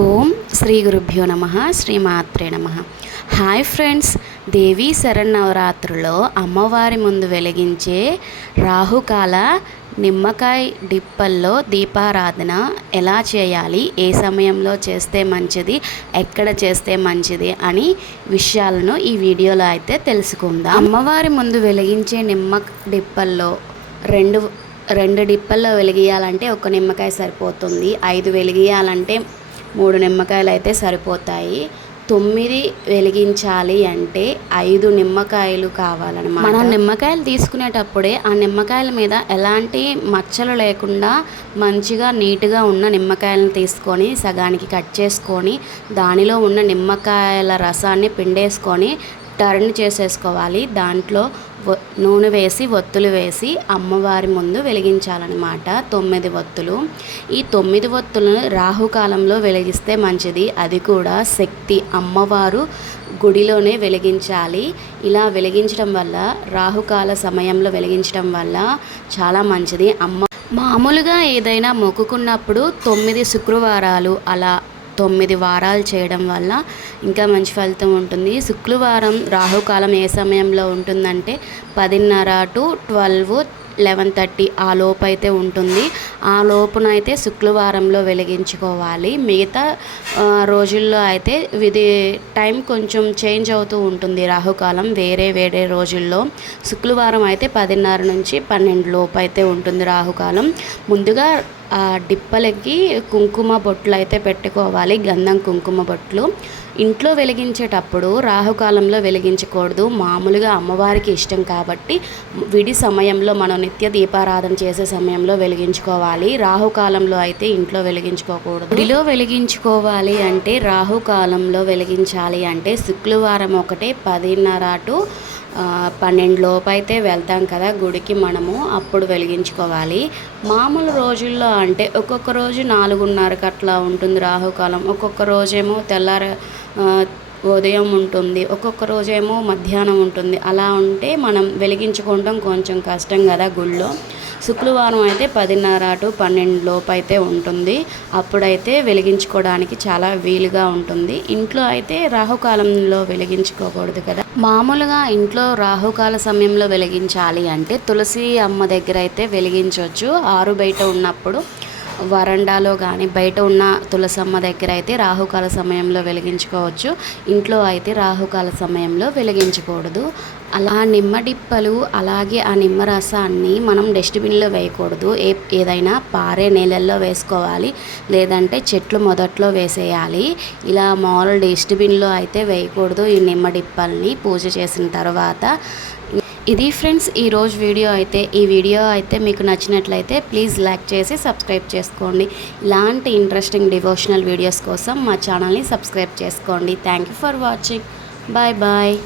ఓం శ్రీ గురుభ్యో నమ శ్రీమాత్రే నమ. హాయ్ ఫ్రెండ్స్ దేవీ శరణవరాత్రులో అమ్మవారి ముందు వెలిగించే రాహుకాల నిమ్మకాయ డిప్పల్లో దీపారాధన ఎలా చేయాలి ఏ సమయంలో చేస్తే మంచిది ఎక్కడ చేస్తే మంచిది అని విషయాలను ఈ వీడియోలో అయితే తెలుసుకుందాం. అమ్మవారి ముందు వెలిగించే నిమ్మ డిప్పల్లో రెండు రెండు డిప్పల్లో వెలిగియాలంటే ఒక నిమ్మకాయ సరిపోతుంది ఐదు వెలిగియాలంటే మూడు నిమ్మకాయలు అయితే సరిపోతాయి. తొమ్మిది వెలిగించాలి అంటే ఐదు నిమ్మకాయలు కావాలన్నమాట. మనం నిమ్మకాయలు తీసుకునేటప్పుడే ఆ నిమ్మకాయల మీద ఎలాంటి మచ్చలు లేకుండా మంచిగా నీట్గా ఉన్న నిమ్మకాయలను తీసుకొని సగానికి కట్ చేసుకొని దానిలో ఉన్న నిమ్మకాయల రసాన్ని పిండేసుకొని టర్న్ చేసేసుకోవాలి. దాంట్లో నూనె వేసి ఒత్తులు వేసి అమ్మవారి ముందు వెలిగించాలన్నమాట. తొమ్మిది ఒత్తులు ఈ తొమ్మిది ఒత్తులను రాహుకాలంలో వెలిగిస్తే మంచిది. అది కూడా శక్తి. అమ్మవారు గుడిలోనే వెలిగించాలి. ఇలా వెలిగించడం వల్ల రాహుకాల సమయంలో వెలిగించడం వల్ల చాలా మంచిది. అమ్మ మామూలుగా ఏదైనా మొక్కుకున్నప్పుడు తొమ్మిది శుక్రవారాలు అలా తొమ్మిది వారాలు చేయడం వల్ల ఇంకా మంచి ఫలితం ఉంటుంది. శుక్రవారం రాహుకాలం ఏ సమయంలో ఉంటుందంటే పదిన్నర టు ట్వెల్వ్ లెవెన్ థర్టీ ఆ లోపు అయితే ఉంటుంది. ఆ లోపున అయితే శుక్రవారంలో వెలిగించుకోవాలి. మిగతా రోజుల్లో అయితే ఇది టైం కొంచెం చేంజ్ అవుతూ ఉంటుంది రాహుకాలం వేరే వేరే రోజుల్లో. శుక్రవారం అయితే పదిన్నర నుంచి పన్నెండు లోపు అయితే ఉంటుంది రాహుకాలం. ముందుగా ఆ డిప్పలకి కుంకుమ బొట్లు అయితే పెట్టుకోవాలి గంధం కుంకుమ బొట్లు. ఇంట్లో వెలిగించేటప్పుడు రాహుకాలంలో వెలిగించకూడదు. మామూలుగా అమ్మవారికి ఇష్టం కాబట్టి విడి సమయంలో మనం నిత్య దీపారాధన చేసే సమయంలో వెలిగించుకోవాలి. రాహుకాలంలో అయితే ఇంట్లో వెలిగించుకోకూడదు. గుడిలో వెలిగించుకోవాలి అంటే రాహుకాలంలో వెలిగించాలి అంటే శుక్రవారం ఒకటే పదిన్నర టు పన్నెండు లోపు అయితే వెళ్తాం కదా గుడికి మనము. అప్పుడు వెలిగించుకోవాలి. మామూలు రోజుల్లో అంటే ఒక్కొక్క రోజు నాలుగున్నరకు అట్లా ఉంటుంది రాహుకాలం. ఒక్కొక్క రోజేమో తెల్లార ఉదయం ఉంటుంది. ఒక్కొక్క రోజేమో మధ్యాహ్నం ఉంటుంది. అలా ఉంటే మనం వెలిగించుకోవడం కొంచెం కష్టం కదా గుళ్ళో. శుక్రవారం అయితే పదిన్నర టు పన్నెండు లోపు అయితే ఉంటుంది. అప్పుడైతే వెలిగించుకోవడానికి చాలా వీలుగా ఉంటుంది. ఇంట్లో అయితే రాహుకాలంలో వెలిగించుకోకూడదు కదా. మామూలుగా ఇంట్లో రాహుకాల సమయంలో వెలిగించాలి అంటే తులసి అమ్మ దగ్గర అయితే వెలిగించవచ్చు ఆరు బయట ఉన్నప్పుడు వరండాలో కానీ బయట ఉన్న తులసమ్మ దగ్గర అయితే రాహుకాల సమయంలో వెలిగించుకోవచ్చు. ఇంట్లో అయితే రాహుకాల సమయంలో వెలిగించకూడదు. అలా నిమ్మ డిప్పలు అలాగే ఆ నిమ్మ రసాన్ని మనం డస్ట్బిన్లో వేయకూడదు. ఏ ఏదైనా పారే నేలల్లో వేసుకోవాలి. లేదంటే చెట్లు మొదట్లో వేసేయాలి. ఇలా మామూలు డస్ట్బిన్లో అయితే వేయకూడదు ఈ నిమ్మ డిప్పల్ని పూజ చేసిన తర్వాత ఇది ఫ్రెండ్స్ ఈరోజు వీడియో అయితే ఈ వీడియో అయితే మీకు నచ్చినట్లయితే ప్లీజ్ లైక్ చేసి సబ్స్క్రైబ్ చేసుకోండి. ఇలాంటి ఇంట్రెస్టింగ్ డివోషనల్ వీడియోస్ కోసం మా ఛానల్ని సబ్స్క్రైబ్ చేసుకోండి. Thank you for watching bye bye